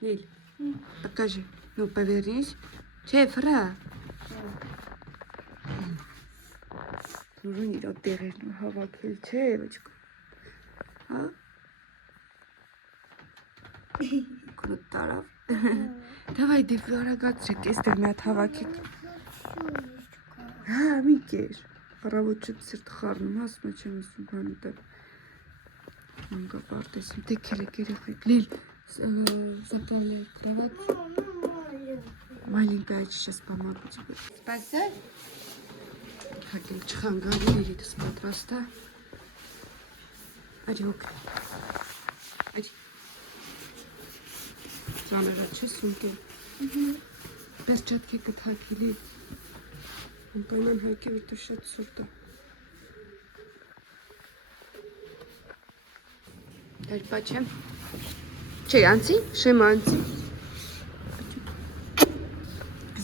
Лиль, покажи. Ну, повернись. Фра. Тоже не роттеры, ну, հավաքել, չէ, բաչկա։ Հա։ Կրուտարավ։ Давай, դե վարագացրեք, էստեղ մի հատ հավաքեք։ Հա, մի կեր։ Առավոտ սիրտ խառնում, հասնում չեմ ասում բան ուտել։ Մանգա պարտեսում, տեքել եք երեխեք։ Լիլ, заправляй кровать. Маленькая сейчас помогу тебе. Спасай. Хагел чхангали лилит с подраста. Ади ок. Ади. Замерать сумки. Без чатки катхакили. Он пойман хаки вертушат сурта. Дай пачем. Че, анци? Шем анци.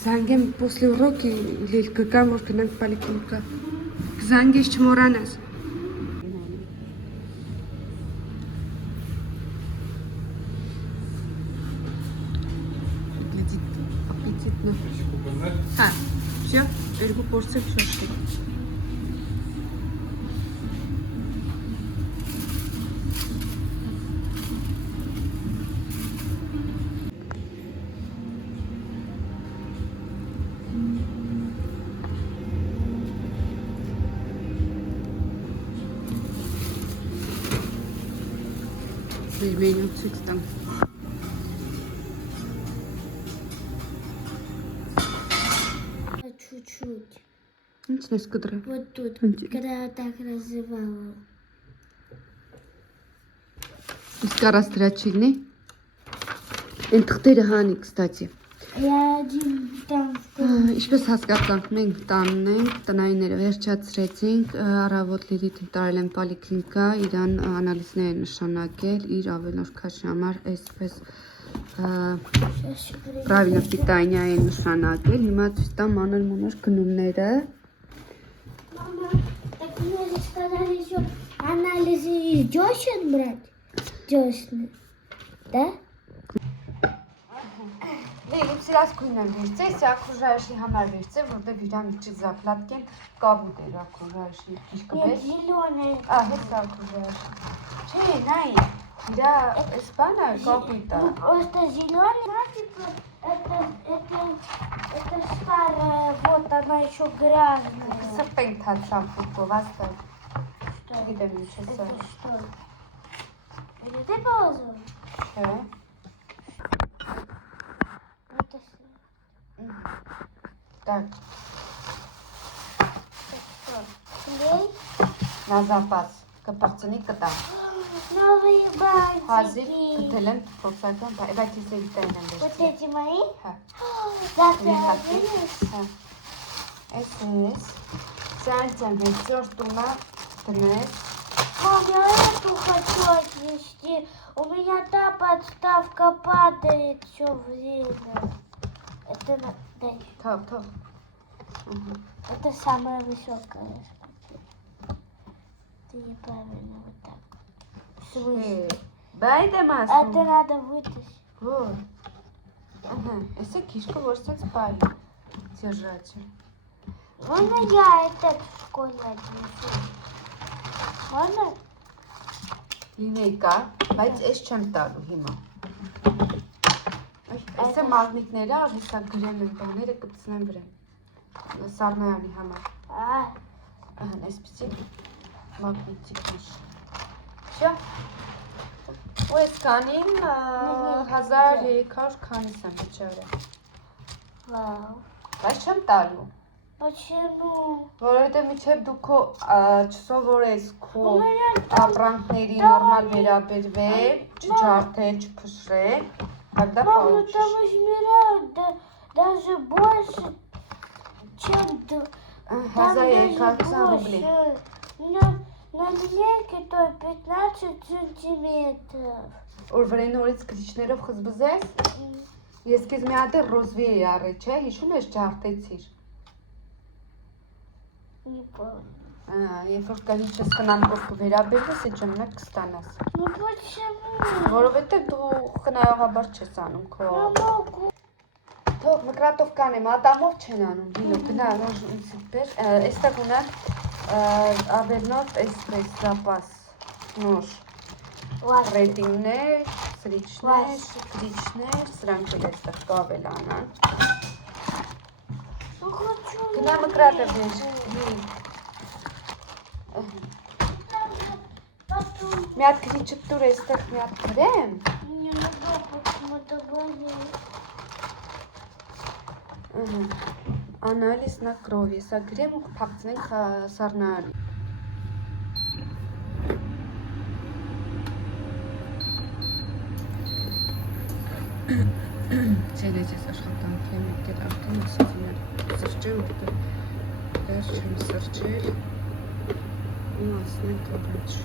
Զանգեմ после уроки Լիլ կգամ որ գնանք պոլիկլինիկա։ Զանգես չմոռանաս։ Глядит аппетитно. Հա, всё, երկու порция շոշկի։ Меню цвет там. Чуть-чуть. Интересно, с которой? Вот тут, когда я так разрывала. Скорострячильный. Энтхтери хани, кстати. Я один там Ինչպես հասկացանք, մենք տանն ենք, տնայինները վերջացրեցինք, առավոտ Լիլիթին տարել են պոլիկլինիկա, իրան անալիզներ են նշանակել, իր ավելորքաշ համար այսպես правильно питание են նշանակել, հիմա ցույց տամ մանր-մունր գնումները։ Мама, так мне же сказали еще анализы из десен брать. Десны. Да? Լիլիթ սիրած գույնը վերցե, սա окружающий համար վերցե, որտեղ իրան իջի заплаткен կավուտ էր окружающий Нет, зеленый. Հետ окружающий։ Չէ, նայ, իրա էսպանա կապիտա։ Ну просто зеленый, типа, это старая, вот она еще грязная. Սպենք թացան ֆուտբոլ, ասա։ Что? Գիտեմ ինչ է սա։ Это что? Это ты положил? Չէ։ Это Так, что? Клей? на запас, կպրծնի կտա։ Новые Հազիվ бантики. գտել եմ փորձական, բայց ես էլիտային եմ Вот վերցրել։ эти мои? Հա։ Завтра Մի я հատի։ вынесу. Հա։ Էս։ Սրանց եմ վերցրել տունը դնես։ Мам, я эту хочу отнести. У меня та подставка падает все время. Это дай. Թող։ Это самая высокая. Ты неправильно вот так. Свыше. Բայց եմ Это ասում։ надо вытащить. Որ։ Ահա, էսը քիշկը որ ցած բայ։ Держатель։ Можно я этот в школе отнесу? Можно? Լինեի կա, բայց ես չեմ տալու հիմա։ Այսը մագնիտները, հեսա գրեմ են բաները կպցնեմ վրան։ Սառնայանի համար։ Ահա, այսպեսի մագնիտիկ նիշ։ Շա։ Ու այս կանին 1300 քանիս եմ վճարել։ Вау. Բայց չեմ տալու։ Почему? Որովհետև միջև դու քո չսովորես քո У меня ապրանքների նորմալ վերաբերվել, չջարդել, չփշրել, тогда Мама, получишь. там измеряют даже больше, чем... Там даже 1300 рублей. больше. На линейке то 15 сантиметров. Որ վրան նորից քրիչներով խզբզես, ես քեզ մի հատ ռոզվի արել, չէ, հիշում ես ջարդեցիր։ Не помню. Երբ որ կահիճս խնամքով կվերաբերվես, այդ ժամանակ կստանաս։ Ну почему? Որովհետև դու խնայողաբար չես անում քո։ Я могу. Թող մկրատով կանեմ, ատամով չեն անում, դիլո, գնա, այստեղ ունեն ավերնոտ էսպես զապաս, նոր ռետիններ, սրիչներ, գրիչներ, սրանք էլ այստեղ կավել անան։ Ну хочу. Գնա մկրատը վեր, Потом. մի հատ գրիչը տուր այստեղ մի հատ գրեմ, Мне надо почему-то болеть. Անալիս նա կրովի, սա գրեմ ու կպակցնենք սառնարի։ Ցելեց ես աշխատանքի եմ եկել արդեն ասած իներ սրճել, որտեղ դեռ չեմ սրճել ու ասնենք առաջ։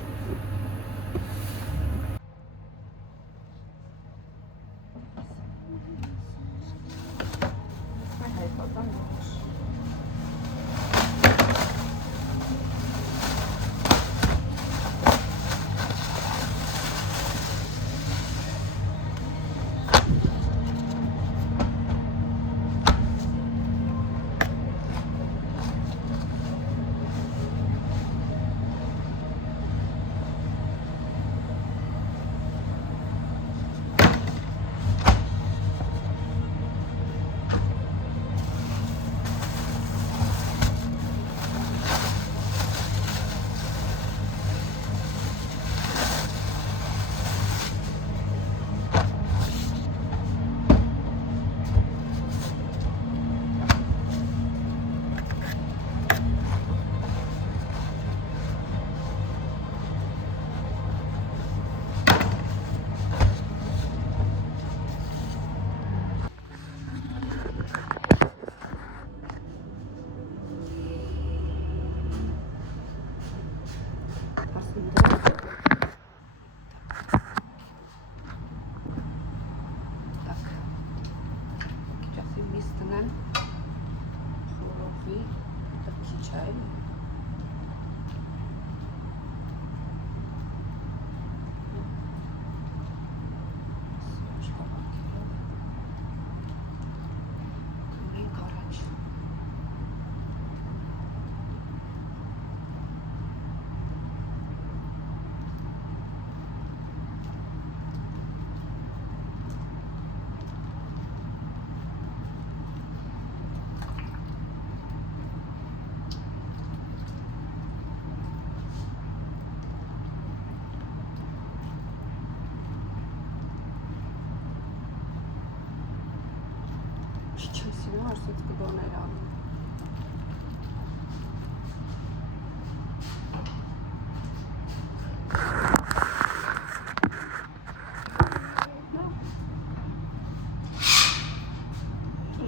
Չեմ արսից կդոներ անում։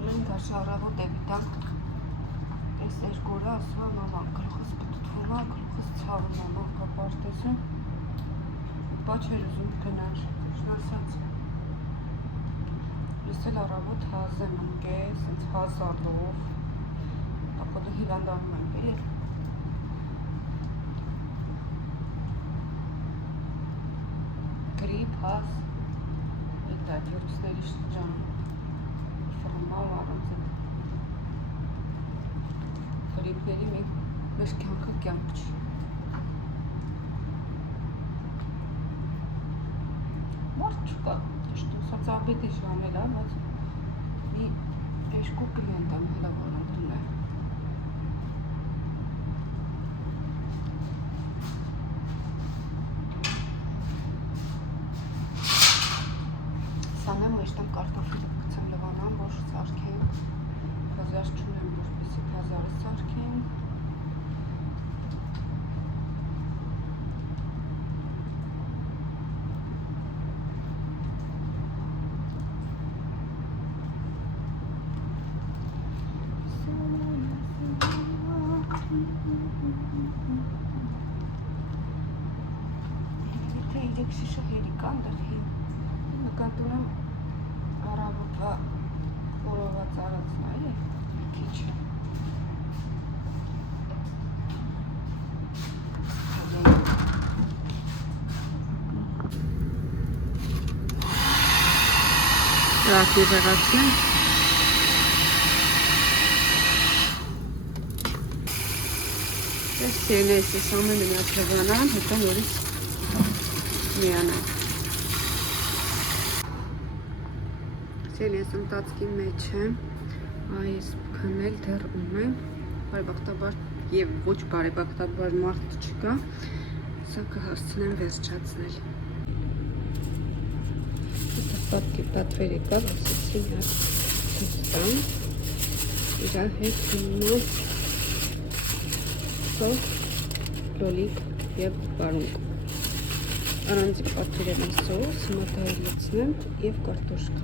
Մենք աշխարհավոր դեպիտակ այս երկորը ասում եմ մաման գլուխս պտտվում է, գլուխս ցավում է, մոխկապարտեսը պա չեր ուզում գնար, շնասած Ես էլ առավոտ հազ եմ ընկել, սենց հազարլով, ապոտը հիվանդանում եմ էլ գրիպ, հազ, այդ այդ վիրուսների շրջան, ֆրմա ու առանց այդ գրիպների մեր կյանքը կյանք չի։ Մարդ չկա, Սա ծաբետի ժամել է, բայց մի էշկու կլիենտ եմ հելավան ընդունել։ Սանեմ մեջտեմ կարտոֆիլը կցեմ լվանան, որ սարքենք, պազար չունեմ, որպեսի պազարը սարքենք։ Շիշը հերիկան դրհի, նկատում եմ առավոտվա օրոված արածն այլ է, քիչ։ Տրակի վեղացնեմ։ Ես սիրնես ես ամենը մի ատլևանան, հետո նորից միանան։ Սիրնես ընտացքի մեջ եմ, այս քնել դեռ ունեմ, բարեբախտաբար և ոչ բարեբախտաբար մարդ չկա, սա կհասցնեմ վերջացնել։ Պատկի պատվեր եկավ, ասեցին հատ թստան, իրա հետ գնում սով, լոլիկ և բարունք։ Արանձի պատվեր եմ սոս, հիմա դա լցնեմ և կարտոշկա։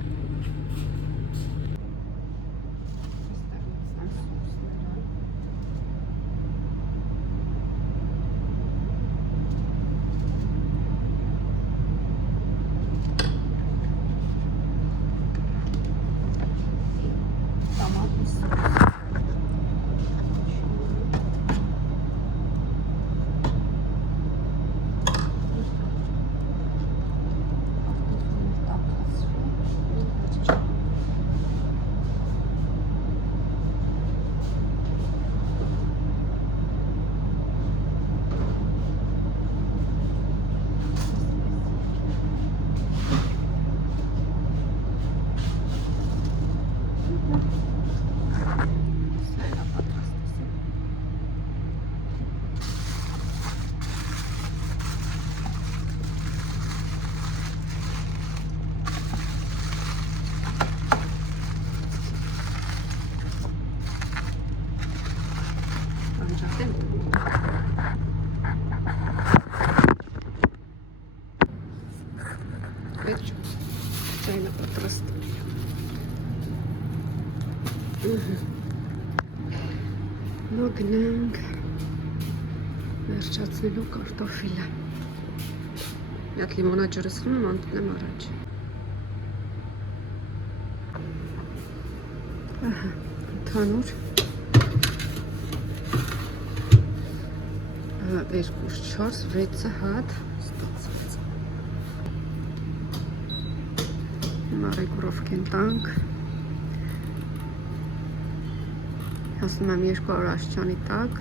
Ձայնը պատրաստել։ Նո գնանք վերջացնելու կարտոֆիլը։ Մի հատ լիմոնադ ջրսնում եմ, անտնեմ առաջ։ Ընդհանուր 2, 4, 6 հատ ստացված։ Հիմա ռեգուրով կենտանք։ Հասնում եմ 200 աշճանի տակ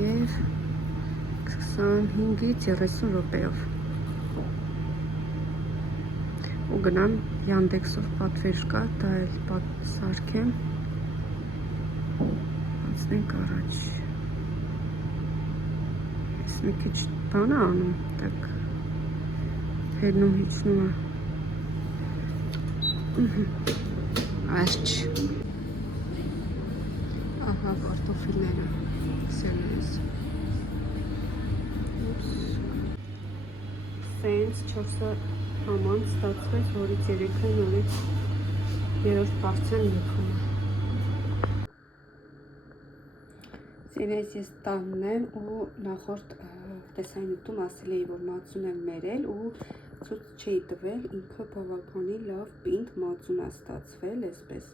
և 25-ից 30 րոպեով։ Ու գնամ Yandex-ով պատվեր կա, դա էլ սարքեմ։ Անցնենք առաջ։ Ես մի քիչ բան անում, так հերնում հիցնում է։ Արջ։ Ահա կարտոֆիլները, սերնես։ Սենց 4 ամանց ստացվեց, որից 3-ը նորից երորդ բարձրան լքում է։ Սիրես ես տանն եմ ու նախորդ տեսանյութում ասել էի, որ մածուն եմ մերել ու ցույց չէի տվել, ինքը բավականի լավ պինդ մածուն է ստացվել, այսպես։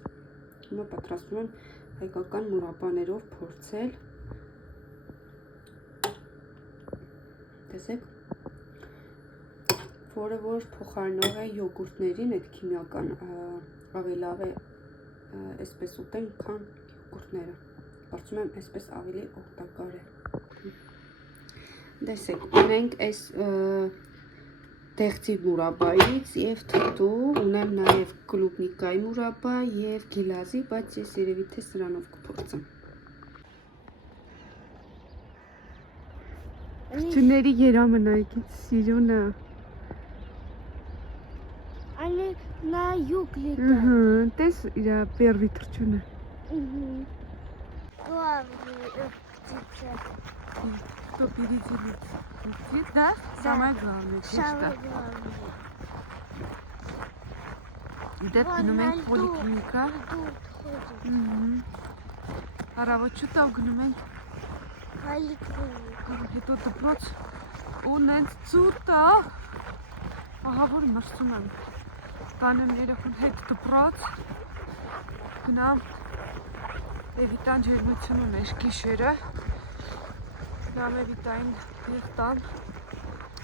Հիմա պատրաստում եմ հայկական մուրաբաներով փորձել։ Տեսեք, որը որ փոխարինող է յոգուրտներին, այդ քիմիական ավելի լավ է այսպես ուտել, քան յոգուրտները։ Կարծում եմ այսպես ավելի օգտակար է։ Տեսեք, ունենք այս դեղցի մուրաբայից և թթու, ունեմ նաև կլուբնիկայի մուրաբա և գիլազի, բայց ես երևի թե սրանով կփորձեմ։ Թթուների երամնակից սիրունը։ Они на юг летают. Տես իր պերվի թրջունը։ Главные птицы. Кто переделит цвет, да? Самое главное. Самое главное. Դեպք գնում ենք պոլիկլինիկա։ Հարավոտ շուտով գնում ենք Պոլիկլինիկա։ Հետո դպրոց ու նենց ծուրտ է։ Ահա որ մրցում եմ։ Տանեմ երեխուն հետ դպրոց։ Գնամ Էվիտան ջերմություն ուներ գիշերը։ Գնամ Էվիտային եղտամ։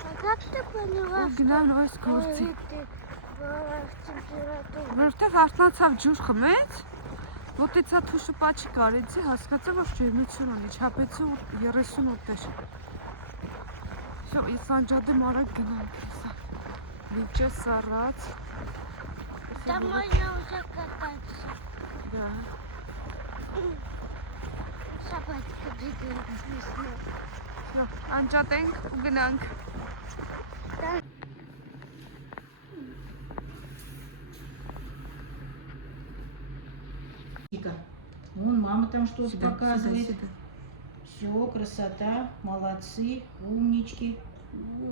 А как ты поняла, Գնամ նույնս գործի։ температура? Որտեղ արթնացավ ջուր խմեց, ոտեցա թուշը պաչի կարեցի, հասկացա, որ ջերմություն ունի, չափեցի 38 էր։ Всё, ես անջադեմ արագ գնանք հեսա։ Մինչե սառած։ Там можно уже кататься. Да։ Собачка бегает смешно. Всё, անջատենք ու գնանք։ Вон мама там что-то Сюда, показывает. сюда, сюда. Все, красота, молодцы, умнички.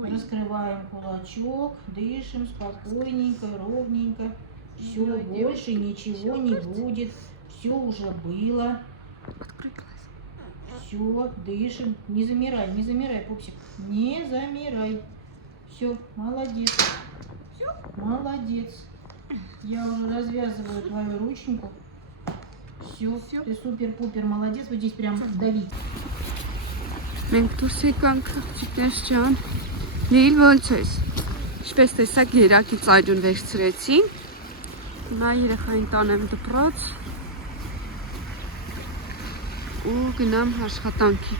Ой. Раскрываем кулачок, дышим спокойненько, ровненько. Все, Ой, больше ничего не будет. Все уже было. Открой глаз. Все, дышим. Не замирай, пупсик. Не замирай. Все, молодец. Молодец. Я уже развязываю твою рученьку. Все, ты супер-пупер молодец. Вот здесь прям дави. Մենք դուրս եկանք աղջիկներ ջան։ Լիլ ոնց ես։ Ինչպես տեսակ երակից այդուն վերցրեցին։ Հիմա երեխային տանեմ դպրոց ու գնամ աշխատանքի։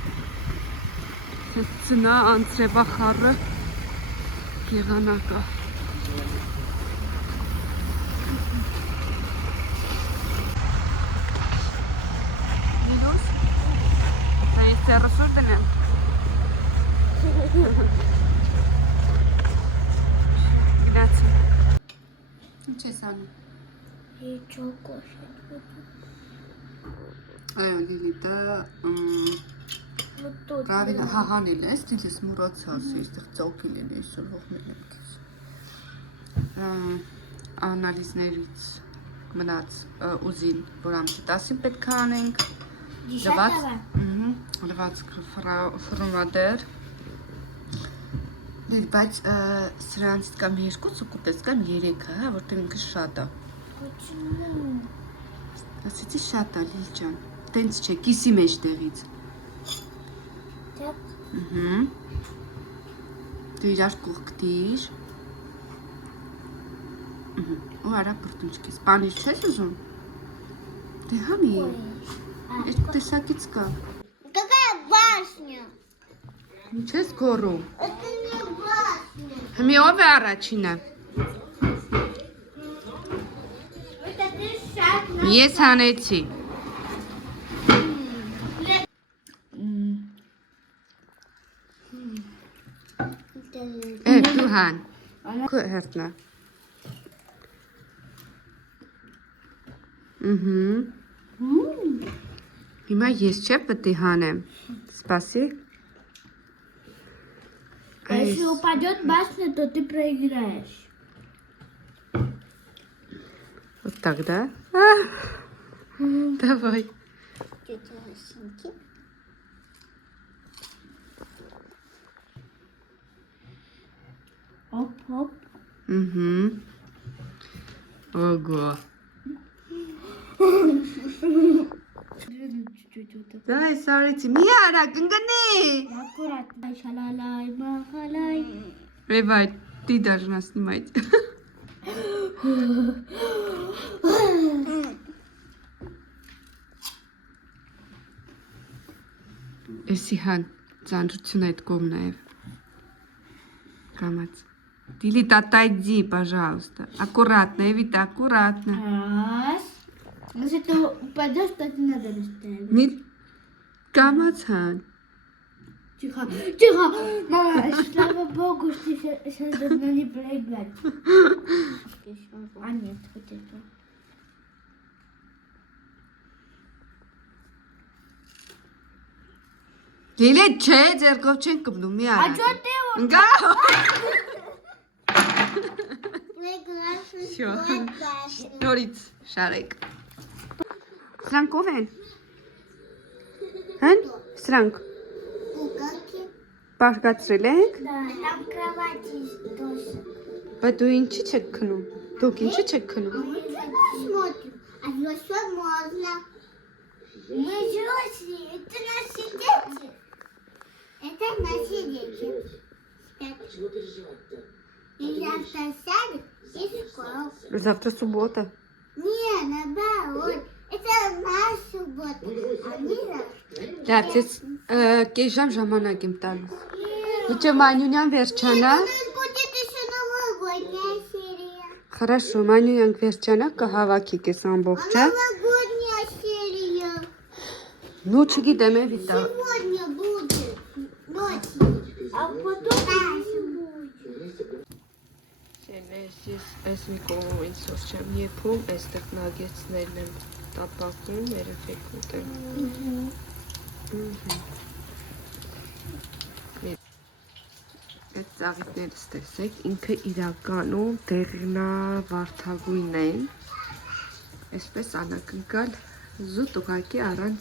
Ծնա անձրևախառը եղանակա։ Լիլուս, դա ես ձեռսուր դնեմ։ Գնացի։ Ինչ ես անում։ Ничего кушать буду. Այո, Լիլիտը Вот тут. Правильно, հահանել ես, դից ես մուրացած ես, այստեղ ծոքին են այսօր հողնել եմ քեզ։ Անալիզներից մնաց ուզին, որ ամսի 10-ին պետք է անենք։ Десятого? Լվացք ֆրոմադեր։ Բայց սրանցից կամ 2 կուտես կամ 3, հա, որտեղ ինքը շատ է։ Почему? Ասեցի շատ է, Լիլ ջան։ Տենց չէ, կիսի մեջտեղից։ Так. Դու իրար կողքտիր։ Ու արա բրտունչքից։ Պանիր չես ուզում։ Դե համի, Ой. երկու տեսակից կա։ Какая башня? Ինչ ես գոռում։ Это не башня. Հիմի ով է առաջինը։ Это ты шаг на... Ես հանեցի։ Դու հան։ Քո հերթնա։ Հիմա ես չէ պետք է հանեմ։ Սպասի։ А если упадет башня, то ты проиграешь. Вот так, да? Давай. Оп, оп. Ого. Чуть-чуть вот так. Дай, sorry, Миара, гангани. Аккуратно. Шалалай, махалай. Эвай, ты должна снимать. Эсихан, ծանրություն այդ կողմ նաև։ Կամաց։ Дилит, отойди, пожалуйста. Аккуратно, Эвита, аккуратно. Раз. Если ты упадешь, то не надо расставить. Не Камацхан. Тихо, тихо. Мама, слава богу, что ты сейчас должна не проиграть. А нет, вот это. Դիլիտ չէ, ձերքով չեն կպնում, մի А արա։ что ты вот Գա։ проиграешь? Всё. Նորից շարեք։ Սրանք ով են։ Հեն։ Սրանք Куколки. բարգացրել ենք։ Да, там кровать есть тоже. Բայց դու ինչի չեք քնում։ Դուք ինչի չեք քնում։ Мы смотрим. А взрослым можно. Мы взрослые. Это наши дети. Это наши дети. Спят. И завтра сядут Завтра суббота. Не, наоборот. Это наша суббота. Они завтра. Դարձից կես ժամ ժամանակ եմ տալիս։ Իջը Մանյունյան վերջանա։ У нас будет еще новогодняя серия. Хорошо, Մանյունյան վերջանա կհավաքի կես ամբողջը։ Новогодняя серия. Ну չգիտեմ է վիտա։ Сегодня будет ночью. А потом дальше будет. Ես մի կողմում ինձ սոս չեմ եփում, այստեղ նագեցներն եմ տապակում, երեխեք ուտեմ։ Այդ ծաղիկներս տեսեք, ինքը իրականում դեղնա վարդագույն են, այսպես անակնկալ զուտ ուղղակի առանց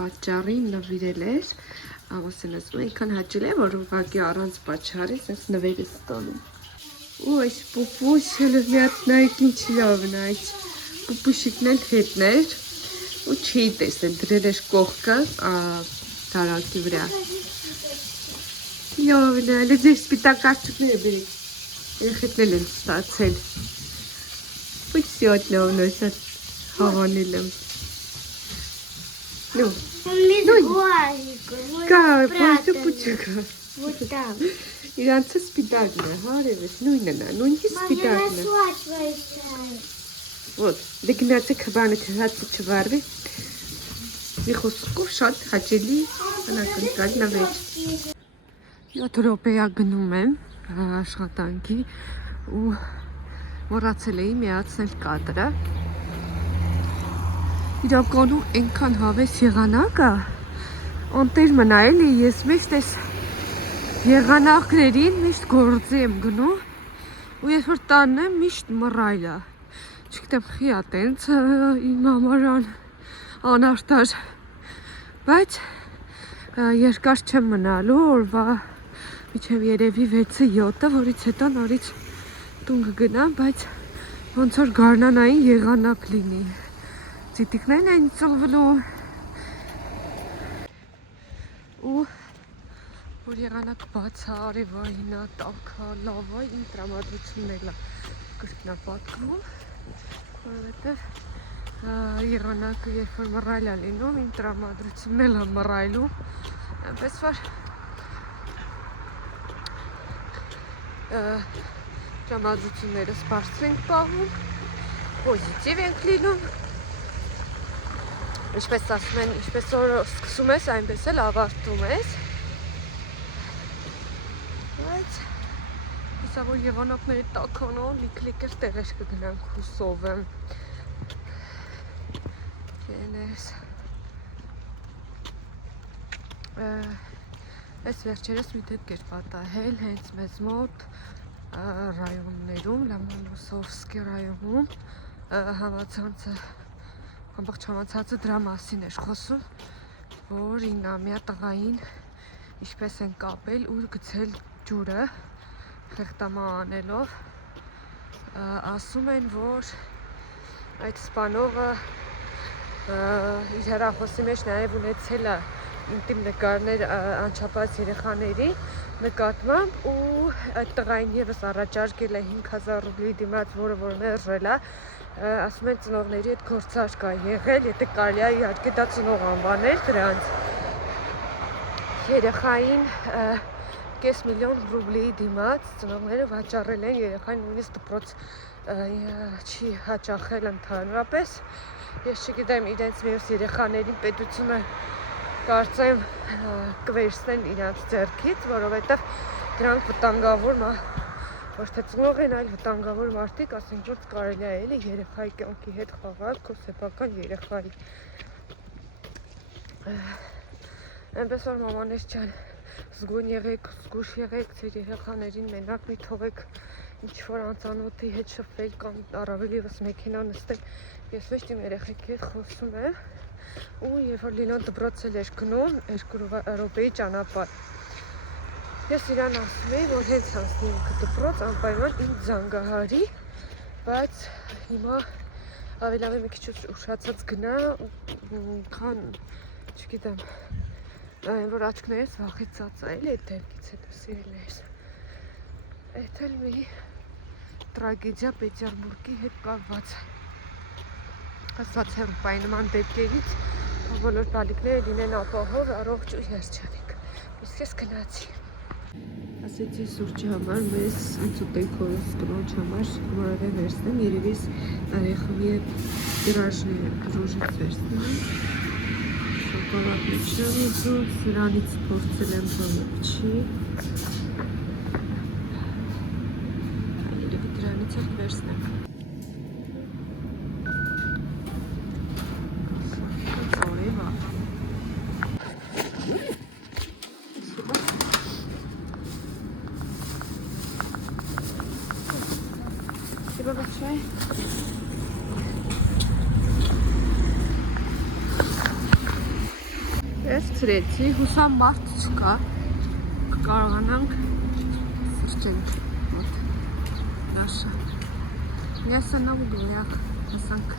պատճառի նվիրել էր, ամուսին ասում է, ինքան հաճել է, որ ուղղակի առանց պատճառի ես նվեր է ստանում։ Ու այս պուպուշելը միատնայք ինչ լավն է, այս պուպուշիկն էլ հետներ, ու չի տեսել, դրել էր կողքը տարակի վրա։ Լավն է, լեզ ես սպիտակ կարճուկները բերեք, երեխեքնել են ստացել։ Պույց սյոտ լավն է, շատ հավանել եմ։ Ну, կա, պույցը պուչուկը։ Вот там. Իրանցը սպիտակն է, հարևս, նույնն է, նույնքի սպիտակն է։ Вот, դե գնացեք բանը հացը չվարվի։ Մի խոսքով շատ հաճելի անակնկալ նվեր։ 7 րոպեա գնում եմ աշխատանքի ու մոռացել էի միացնել կադրը։ Իրականում այնքան հավես եղանակը, անտեր մնա էլի, ես միշտ այս եղանակներին միշտ գործի եմ գնում ու ես որ տանն եմ միշտ մռայլ է, չգիտեմ խի ա տենց իմ համար անարտար, բայց երկար չեմ մնալու օրվա միջև երևի 6-7-ը, որից հետո նորից տուն կգնամ, բայց ոնց որ գարնանային եղանակ լինի, ծիտիկներն են ծլվելու ու որ եղանակ բաց է, արևային է, տաք է, լավ է, իմ տրամադրությունն էլ է կրկնապատկվում, որովհետև եղանակը երբ որ մռայլ է լինում, իմ տրամադրությունն էլ է մռայլում, այնպես որ տրամադրություններս բարձր ենք պահում, պոզիտիվ ենք լինում, ինչպես ասում են, ինչպես որ սկսում ես, այնպես էլ ավարտում ես, բայց հեսա որ եղանակների տաքանոն մի կլիկեր տեղեր կգնանք հուսով եմ կենես այս վերջերս մի դեպք էր պատահել հենց մեզ մոտ ռայոններում, Լոմոնոսովսկի ռայոնում համացանցը ամբողջ համացանցը դրա մասին էր խոսում, որ 9-ամյա տղային ինչպես են կապել ու գցել ջուրը խեղտամա անելով, ասում են, որ այդ սպանողը իր հեռախոսի մեջ նաև ունեցել է ինտիմ նկարներ անչափած երեխաների նկատմամբ ու այդ տղային ևս առաջարկել է 5000 ռուբլի դիմաց, որը որ մերժել է, ասում են ծնողների հետ գործարք կա եղել, եթե կարելի է իհարկե դա ծնող անվանել դրանց երեխային 500,000 ռուբլի դիմաց ծնողները վաճառել են երեխային նույնիսկ դպրոց չի հաճախել ընդհանրապես, ես չգիտեմ իրենց մյուս երեխաներին պետությունը կարծեմ կվերցնեն իրանց ձեռքից, որովհետև դրանք վտանգավոր ոչ թե ծնող են, այլ վտանգավոր մարդիկ, ասենք որ կարելի է էլի երեխայի կյանքի հետ խաղալ, քո սեփական երեխայի։ Այնպես որ մամաներ ջան, զգույն եղեք, զգույշ եղեք, ձեր երեխաներին մենակ մի թողեք ինչ-որ անծանոթի հետ շփվել կամ առավել ևս մեքենա նստել։ Ես ոչ իմ երեխեքի հետ խոսում եմ ու երբ որ Լիլոն դպրոց էր գնում 2 րոպեի ճանապարհ։ Ես իրան ասում էի, որ հենց անցնի ինքը դպրոց անպայման ինձ զանգահարի, բայց հիմա ավելի լավ է մի քիչ ուշացած գնա, քան չգիտեմ, այն որ աչքներս վախեցած է, էլի այդ դեպքից հետո սիրելիներս։ Այդ էլ մի տրագեդիա Պետերբուրգի հետ կապված։ Ասված Եվրոպայի նման դեպքերից բոլոր տալիքները լինեն ապահով, առողջ ու երջանիկ։ Իսկ ես գնացի։ Ասեցի սուրճի համար մեզ ինձուտեի քորս կնոջ համար որև է վերցնեմ, երևիս արեխավի է գրաժնի ռուժից վերցնեմ։ Շոկոլադի չեմ ուզում, սրանից փորձել եմ բանը չի։ Երևի դրանից էլ վերցնեմ։ Спасибо большое. Վերցրեցի, հուսամ մարդ չկա, կկարողանանք սրճենք մոտ նաշը։ Я останавливаю, հասանք։